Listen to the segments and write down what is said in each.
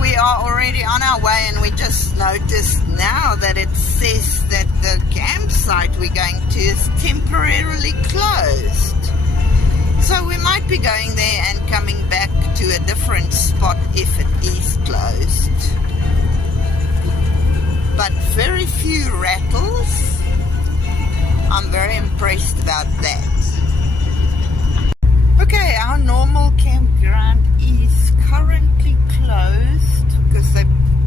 we are already on our way, and we just noticed now that it says that the campsite we're going to is temporarily closed. So we might be going there and coming back to a different spot if it is closed. But very few rattles. I'm very impressed about that. Okay, our normal campground is currently closed because they're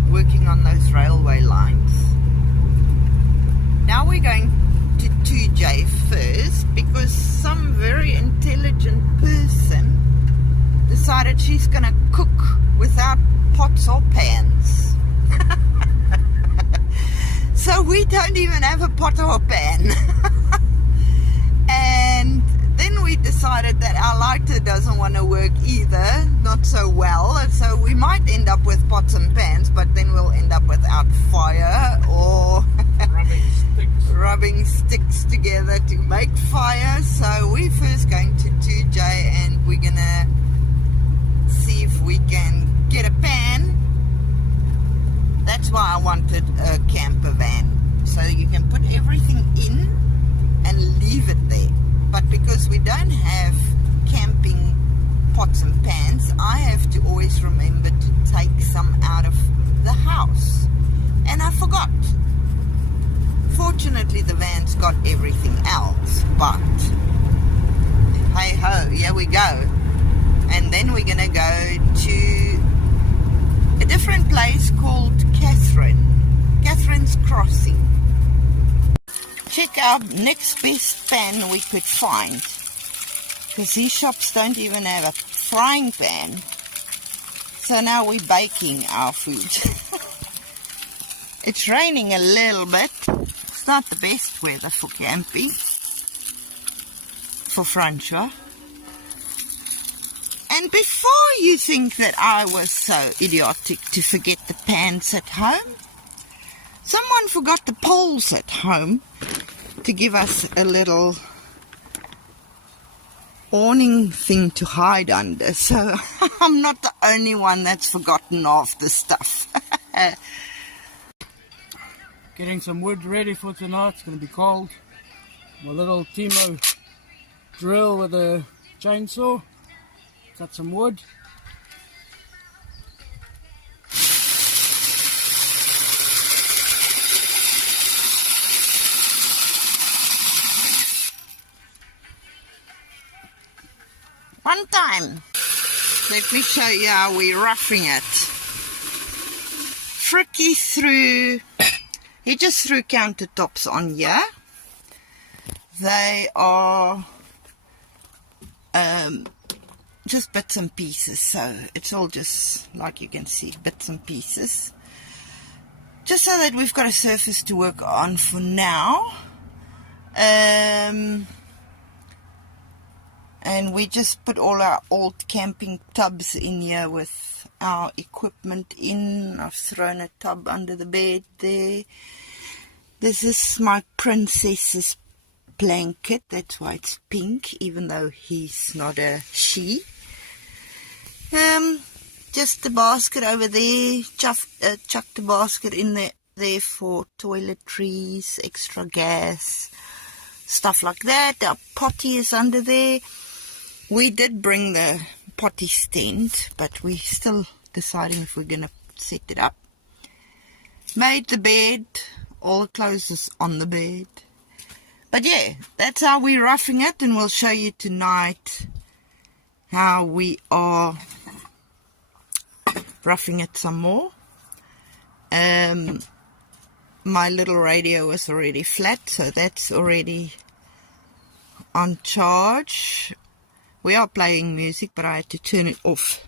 working on those railway lines. Now we're going to 2J first because some very intelligent person decided she's going to cook without pots or pans. So we don't even have a pot or a pan. And then we decided that our lighter doesn't want to work either, not so well, and so we might end up with pots and pans, but then we'll end up without fire or rubbing sticks together to make fire. So we're first going to 2J and we're gonna see if we can get a pan. That's why I wanted a camper van, so you can put everything in and leave it there. But because we don't have camping pots and pans, I have to always remember to take some out of the house. And I forgot. Fortunately, the van's got everything else, but hey ho, here we go. And then we're gonna go to a different place called Catherine's Crossing. Check out next best pan we could find, because these shops don't even have a frying pan. So now we're baking our food. It's raining a little bit. It's not the best weather for camping, for Francois. And before you think that I was so idiotic to forget the pans at home, someone forgot the poles at home to give us a little awning thing to hide under. So I'm not the only one that's forgotten of the stuff. Getting some wood ready for tonight. It's going to be cold. My little Timo drill with a chainsaw. Got some wood. One time, let me show you how we're roughing it. Fricky he just threw countertops on here. They are just bits and pieces, so it's all just, like you can see, bits and pieces. Just so that we've got a surface to work on for now. And we just put all our old camping tubs in here with our equipment in. I've thrown a tub under the bed there. This is my princess's blanket. That's why it's pink, even though he's not a she. Just the basket over there. Chucked the basket in there for toiletries, extra gas, stuff like that. Our potty is under there. We did bring the potty stand, but we're still deciding if we're going to set it up. Made the bed. All the clothes is on the bed. But yeah, that's how we're roughing it, and we'll show you tonight how we are roughing it some more. My little radio is already flat, so that's already on charge. We are playing music, but I had to turn it off.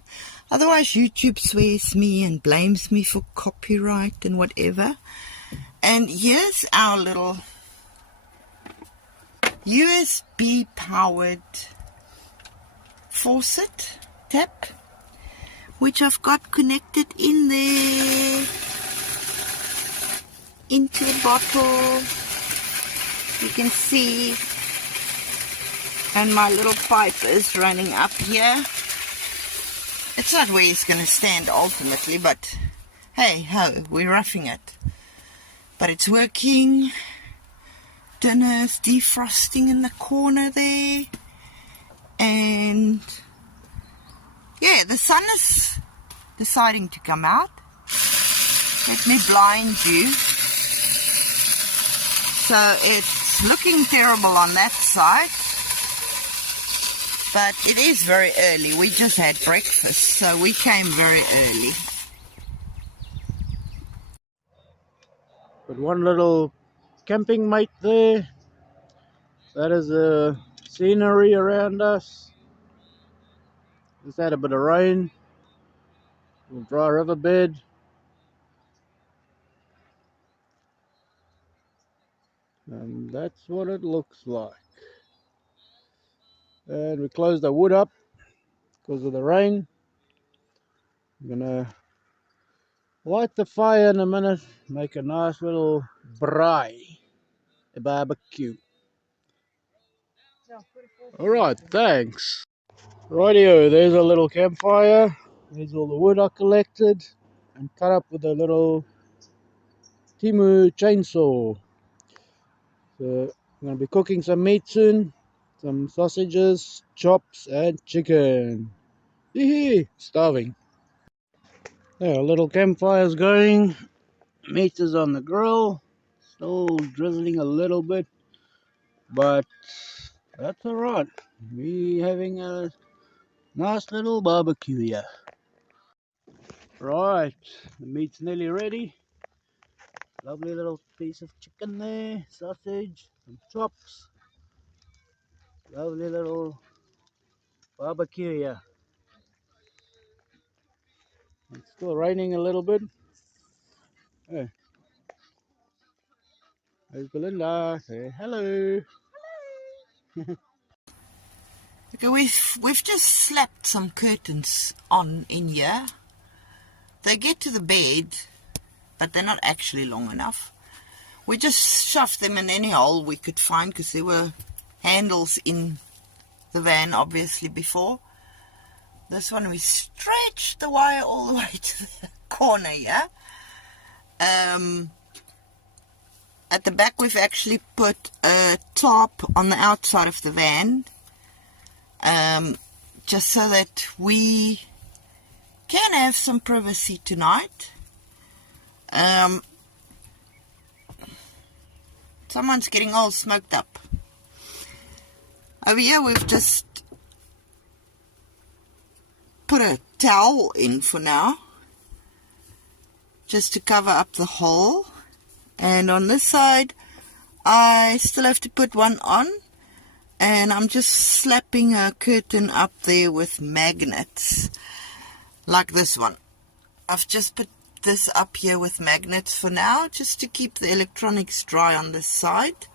Otherwise, YouTube swears me and blames me for copyright and whatever. And here's our little USB powered faucet tap, which I've got connected in there into the bottle. You can see, and my little pipe is running up here. It's not where he's going to stand ultimately, but hey ho, we're roughing it. But it's working. Dinner's defrosting in the corner there. And yeah, the sun is deciding to come out. Let me blind you. So it's looking terrible on that side. But it is very early. We just had breakfast, so we came very early. Got one little camping mate there. That is the scenery around us. Just had a bit of rain. A dry riverbed. And that's what it looks like. And we closed the wood up because of the rain. I'm gonna light the fire in a minute, make a nice little braai, a barbecue. Alright, thanks. Rightio, there's a little campfire. There's all the wood I collected and cut up with a little Timu chainsaw. So I'm gonna be cooking some meat soon, some sausages, chops, and chicken. Hee, starving. There, a little campfire's going. Meat is on the grill. Still drizzling a little bit, but that's alright. We having a nice little barbecue here. Right, the meat's nearly ready. Lovely little piece of chicken there, sausage, some chops. Lovely little barbecue here. It's still raining a little bit. Hey, there's Belinda. Say hello. Okay, we've just slapped some curtains on in here. They get to the bed, but they're not actually long enough. We just shoved them in any hole we could find because there were handles in the van obviously before. This one we stretched the wire all the way to the corner here. At the back we've actually put a tarp on the outside of the van, just so that we can have some privacy tonight. Someone's getting all smoked up. Over here we've just put a towel in for now, just to cover up the hole. And on this side I still have to put one on, and I'm just slapping a curtain up there with magnets like this one. I've just put this up here with magnets for now, just to keep the electronics dry on this side,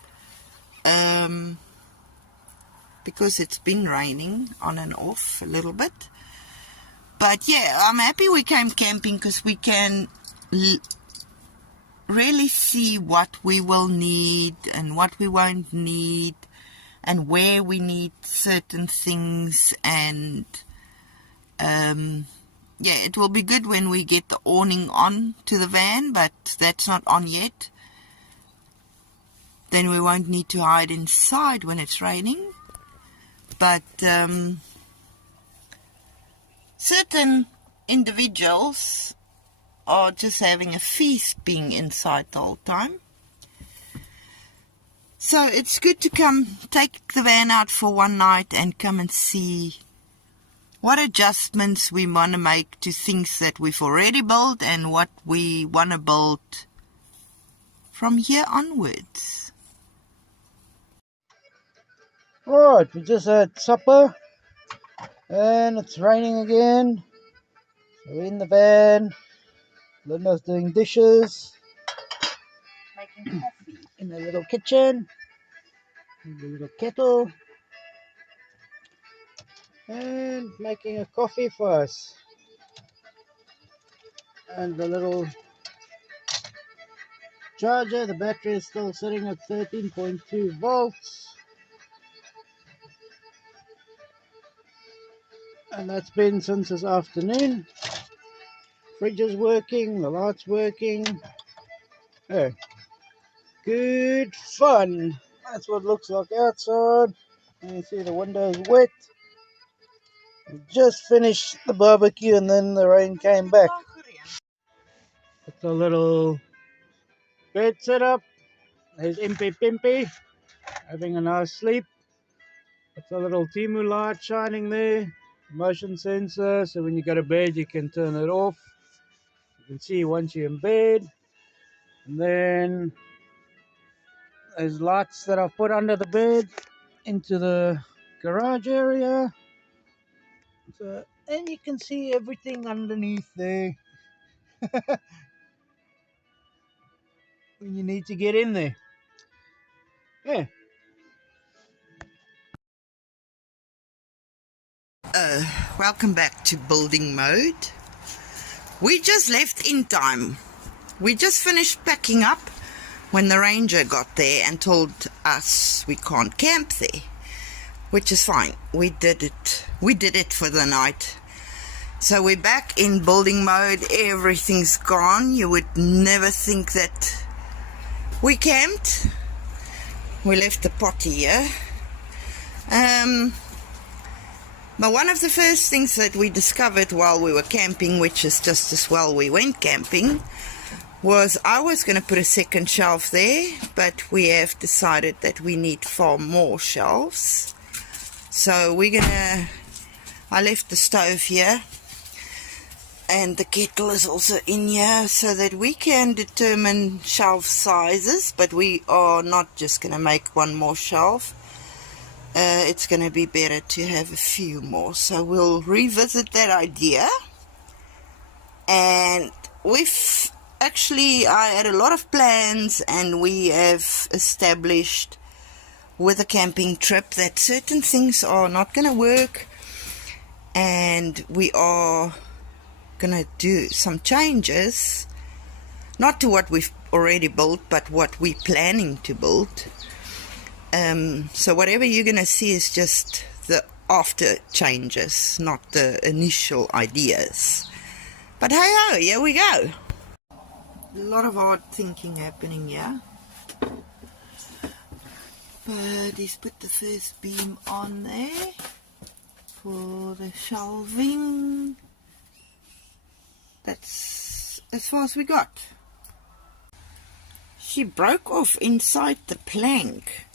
because it's been raining on and off a little bit. But yeah, I'm happy we came camping because we can really see what we will need and what we won't need, and where we need certain things. And yeah, it will be good when we get the awning on to the van, but that's not on yet. Then we won't need to hide inside when it's raining. But certain individuals are just having a feast being inside the whole time. So it's good to come take the van out for one night and come and see what adjustments we want to make to things that we've already built and what we want to build from here onwards. Alright, we just had supper and it's raining again. So we're in the van. Linda's doing dishes. Making coffee. In the little kitchen. In the little kettle. And making a coffee for us. And the little charger, the battery is still sitting at 13.2 volts. and that's been since this afternoon. Fridge is working, the light's working. Oh, good fun. That's what it looks like outside. You see the window's wet. We just finished the barbecue and then the rain came back. It's a little bed setup. There's Impy Pimpy having a nice sleep. It's a little Timu light shining there. Motion sensor, so when you go to bed you can turn it off. You can see once you're in bed. And then there's lights that I've put under the bed into the garage area. So, and you can see everything underneath there when you need to get in there. Yeah. Welcome back to building mode. We just left in time. We just finished packing up when the ranger got there and told us we can't camp there, which is fine. We did it for the night. So we're back in building mode. Everything's gone. You would never think that we camped. We left the potty here. But one of the first things that we discovered while we were camping, which is just as well we went camping, was I was going to put a second shelf there, but we have decided that we need far more shelves. So I left the stove here, and the kettle is also in here so that we can determine shelf sizes, but we are not just going to make one more shelf. It's going to be better to have a few more, so we'll revisit that idea. And I had a lot of plans, and we have established with a camping trip that certain things are not going to work, and we are going to do some changes, not to what we've already built, but what we're planning to build. So whatever you're going to see is just the after changes, not the initial ideas. But hey ho, here we go. A lot of hard thinking happening here. But he's put the first beam on there for the shelving. That's as far as we got. She broke off inside the plank.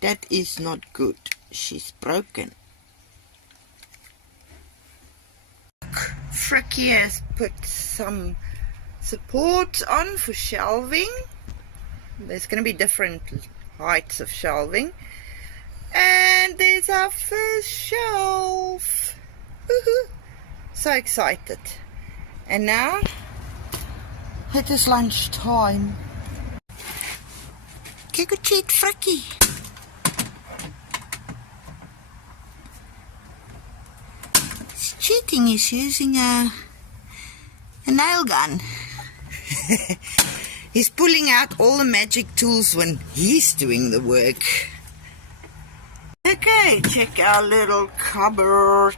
That is not good. She's broken. Fricky has put some support on for shelving. There's going to be different heights of shelving. And there's our first shelf. Woohoo! So excited. And now it is lunchtime. Kijk hoe cheat Fricky. Cheating is using a nail gun. He's pulling out all the magic tools when he's doing the work. Okay, check our little cupboard.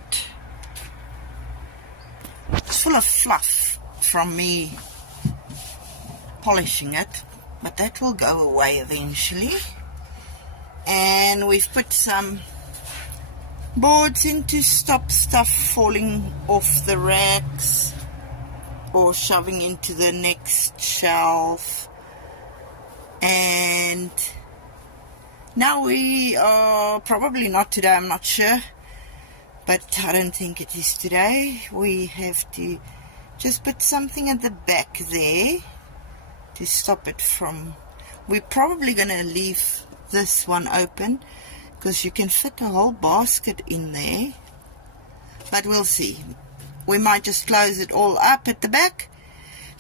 It's full of fluff from me polishing it, but that will go away eventually. And we've put some boards in to stop stuff falling off the racks or shoving into the next shelf. And now we are probably not today, I'm not sure, but I don't think it is today. We have to just put something at the back there to stop it from. We're probably going to leave this one open because you can fit a whole basket in there, but we'll see. We might just close it all up at the back,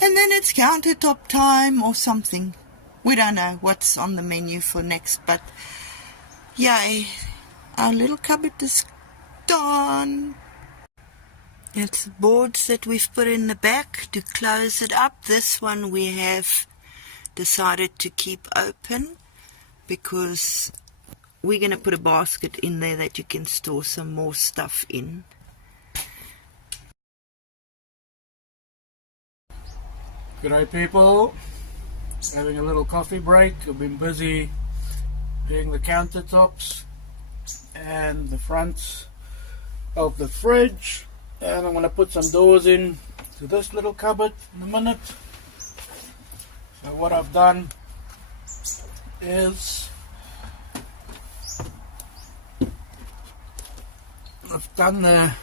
and then it's countertop time or something. We don't know what's on the menu for next, but yay, our little cupboard is done. It's the boards that we've put in the back to close it up. This one we have decided to keep open because we're going to put a basket in there that you can store some more stuff in. G'day people, having a little coffee break. I've been busy doing the countertops and the fronts of the fridge, and I'm going to put some doors in to this little cupboard in a minute. So what I've done is I've done the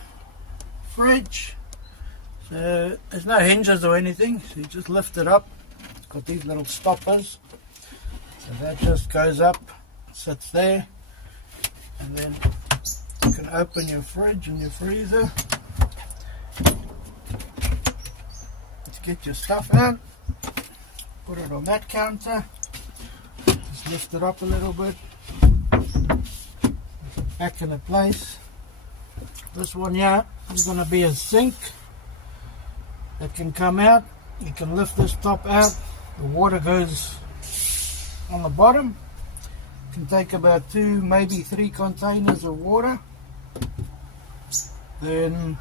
fridge. So there's no hinges or anything, so you just lift it up. It's got these little stoppers, so that just goes up, sits there, and then you can open your fridge and your freezer to get your stuff out. Put it on that counter, just lift it up a little bit, back into place. This one here is going to be a sink that can come out. You can lift this top out, the water goes on the bottom. You can take about 2, maybe 3 containers of water. Then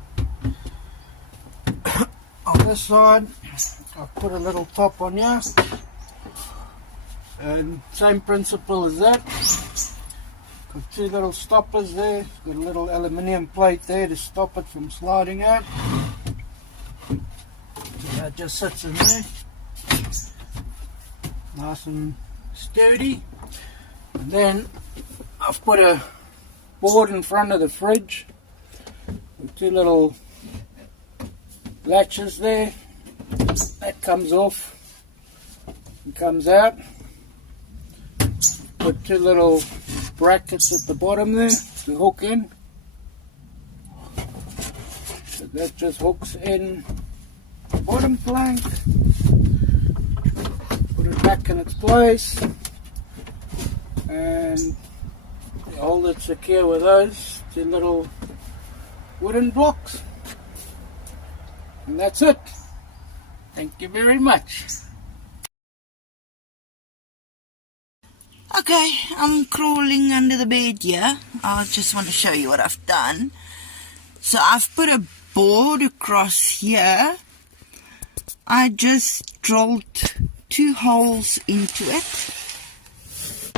on this side I've put a little top on here, and same principle as that. Got 2 little stoppers there, got a little aluminium plate there to stop it from sliding out. That just sits in there, nice and sturdy. And then I've put a board in front of the fridge with 2 little latches there. That comes off and comes out. Put 2 little brackets at the bottom there to hook in. So that just hooks in bottom plank, put it back in its place, and hold it secure with those 2 little wooden blocks, and that's it. Thank you very much. Okay, I'm crawling under the bed here. I just want to show you what I've done. So I've put a board across here. I just drilled 2 holes into it,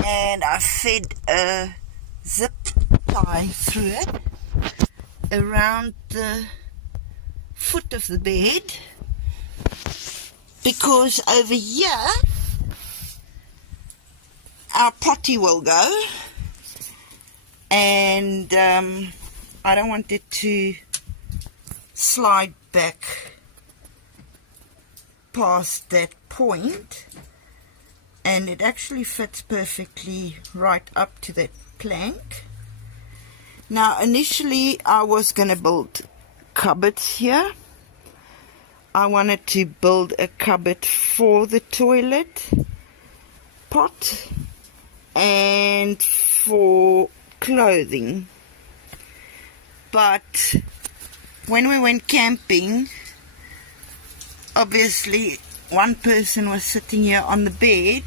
and I fed a zip tie through it around the foot of the bed, because over here our potty will go, and I don't want it to slide back past that point, and it actually fits perfectly right up to that plank. Now initially I was going to build cupboards here. I wanted to build a cupboard for the toilet pot and for clothing, but when we went camping, obviously one person was sitting here on the bed,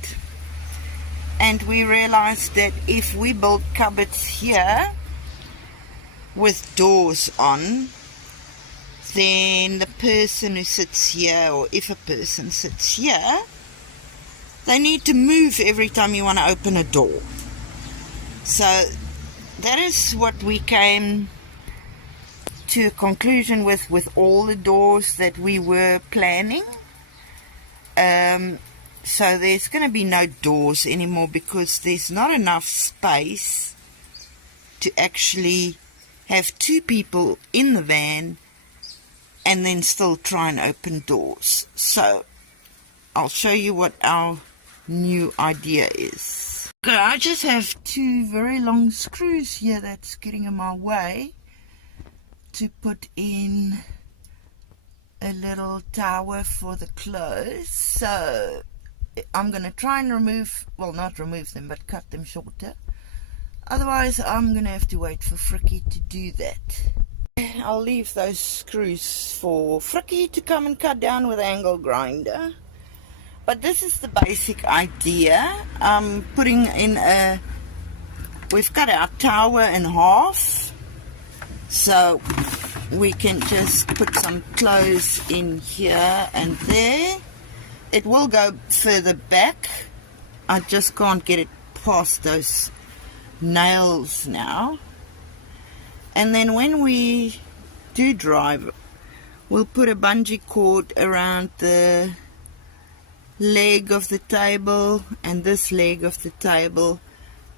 and we realized that if we build cupboards here with doors on, then the person who sits here, or if a person sits here, they need to move every time you want to open a door. So that is what we came to a conclusion with all the doors that we were planning. So there's going to be no doors anymore, because there's not enough space to actually have 2 people in the van and then still try and open doors. So I'll show you what our new idea is. Okay, I just have 2 very long screws here that's getting in my way to put in a little tower for the clothes. So I'm going to try and remove, well, not remove them, but cut them shorter. Otherwise I'm going to have to wait for Frikkie to do that. I'll leave those screws for Frikkie to come and cut down with an angle grinder. But this is the basic idea. I'm putting in a, we've cut our tower in half, so we can just put some clothes in here and there. it will go further back. I just can't get it past those nails now. And then when we do drive, we'll put a bungee cord around the leg of the table and this leg of the table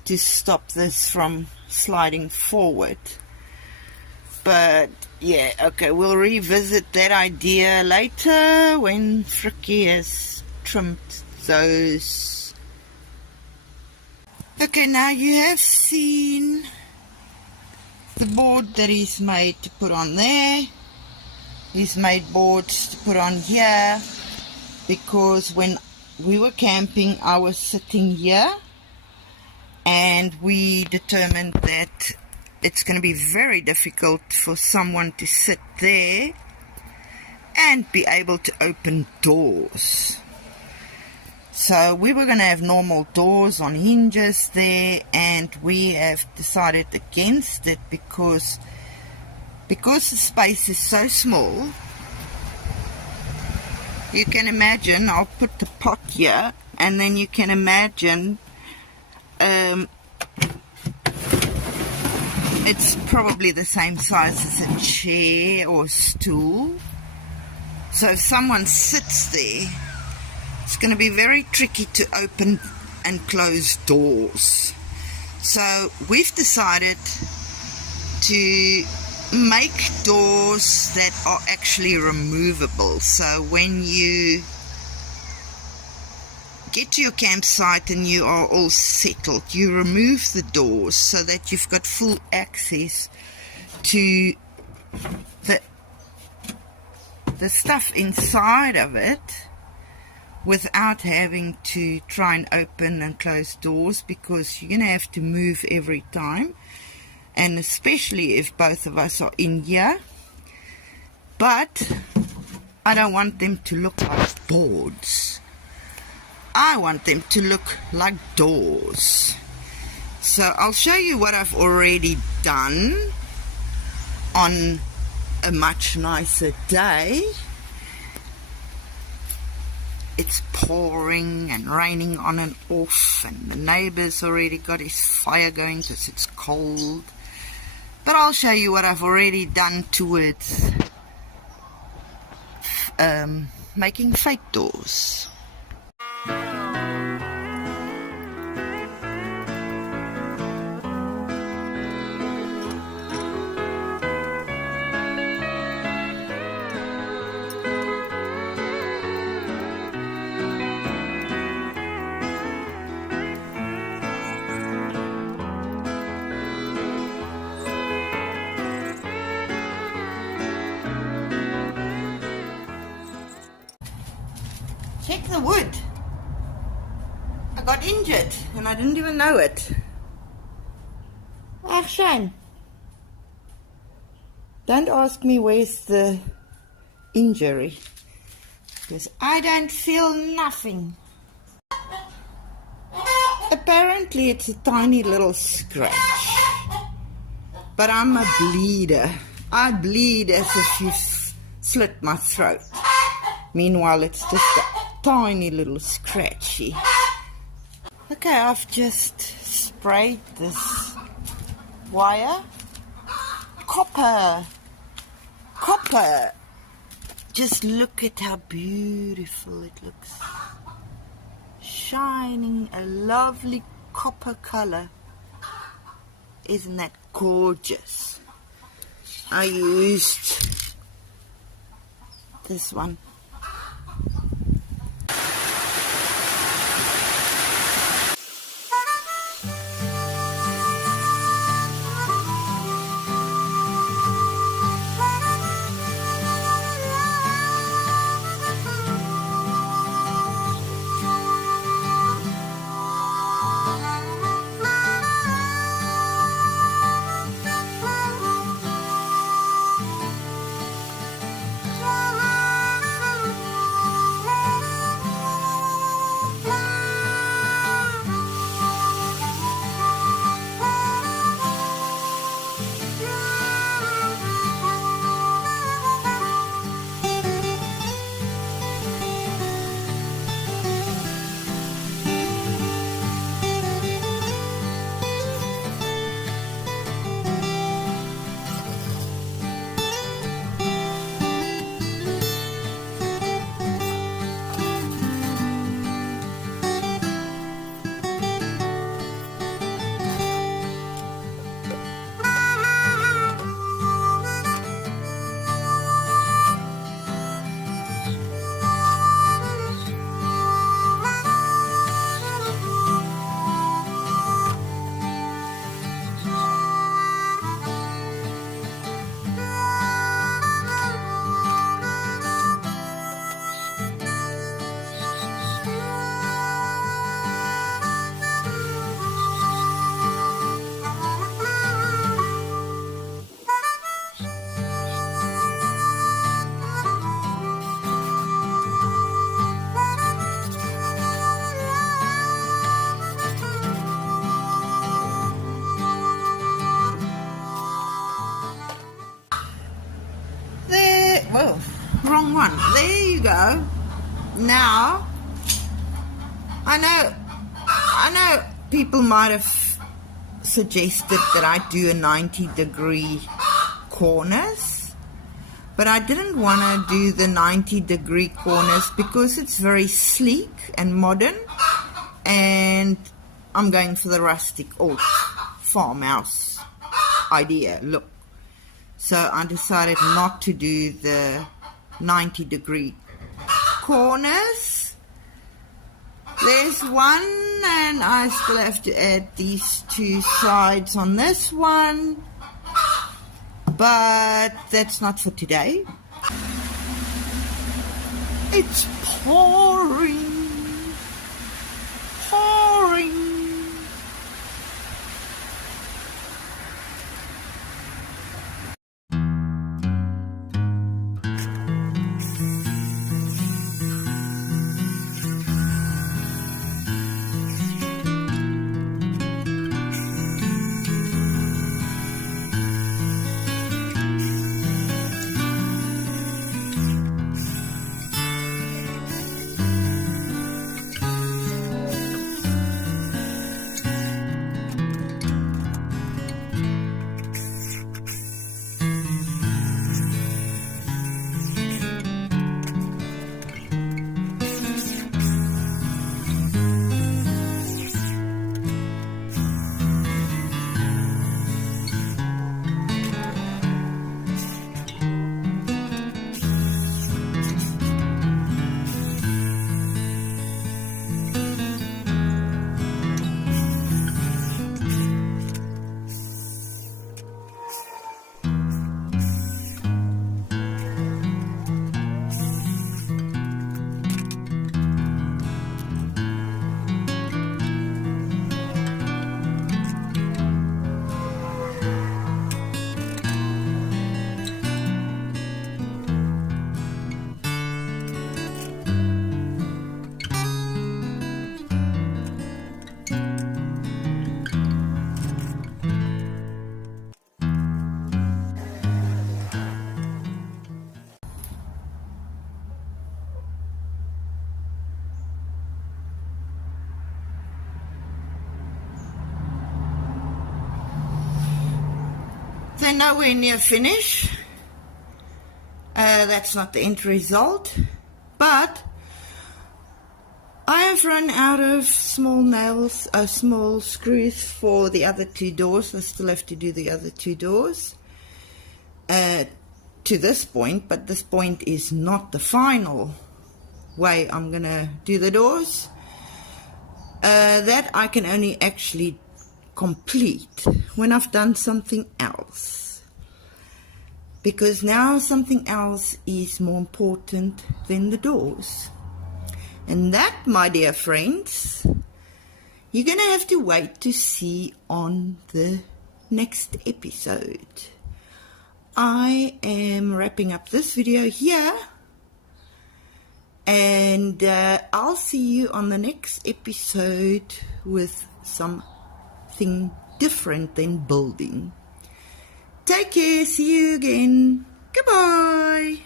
to stop this from sliding forward. But yeah, okay, we'll revisit that idea later when Frikkie has trimmed those. Okay, now you have seen the board that he's made to put on there. He's made boards to put on here because when we were camping I was sitting here and we determined that it's going to be very difficult for someone to sit there and be able to open doors. So we were going to have normal doors on hinges there, and we have decided against it because the space is so small. You can imagine, I'll put the pot here, and then you can imagine it's probably the same size as a chair or stool. So if someone sits there, it's going to be very tricky to open and close doors. So we've decided to make doors that are actually removable. So when you get to your campsite and you are all settled, you remove the doors so that you've got full access to the stuff inside of it without having to try and open and close doors, because you're going to have to move every time, and especially if both of us are in here. But I don't want them to look like boards. I want them to look like doors. So I'll show you what I've already done on a much nicer day. It's pouring and raining on and off, and the neighbour's already got his fire going because it's cold. But I'll show you what I've already done towards making fake doors. Check the wood. I got injured and I didn't even know it. Ah, shame. Don't ask me where's the injury, because I don't feel nothing. Apparently it's a tiny little scratch, but I'm a bleeder. I bleed as if you slit my throat. Meanwhile, it's just a tiny little scratchy. Okay, I've just sprayed this wire. Copper! Copper! Just look at how beautiful it looks. Shining a lovely copper color. Isn't that gorgeous? I used this one. Oh, wrong one. There you go. Now, I know people might have suggested that I do a 90-degree corners, but I didn't want to do the 90-degree corners because it's very sleek and modern, and I'm going for the rustic old farmhouse idea look. So I decided not to do the 90-degree corners. There's one, and I still have to add these two sides on this one, but that's not for today. It's pouring. They're nowhere near finish. That's not the end result, but I have run out of small nails, small screws for the other two doors. I still have to do the other two doors to this point, but this point is not the final way I'm gonna do the doors. That I can only actually complete when I've done something else, because now something else is more important than the doors, and that, my dear friends, you're gonna have to wait to see on the next episode. I am wrapping up this video here, and I'll see you on the next episode with something different than building. Take care, see you again. Goodbye.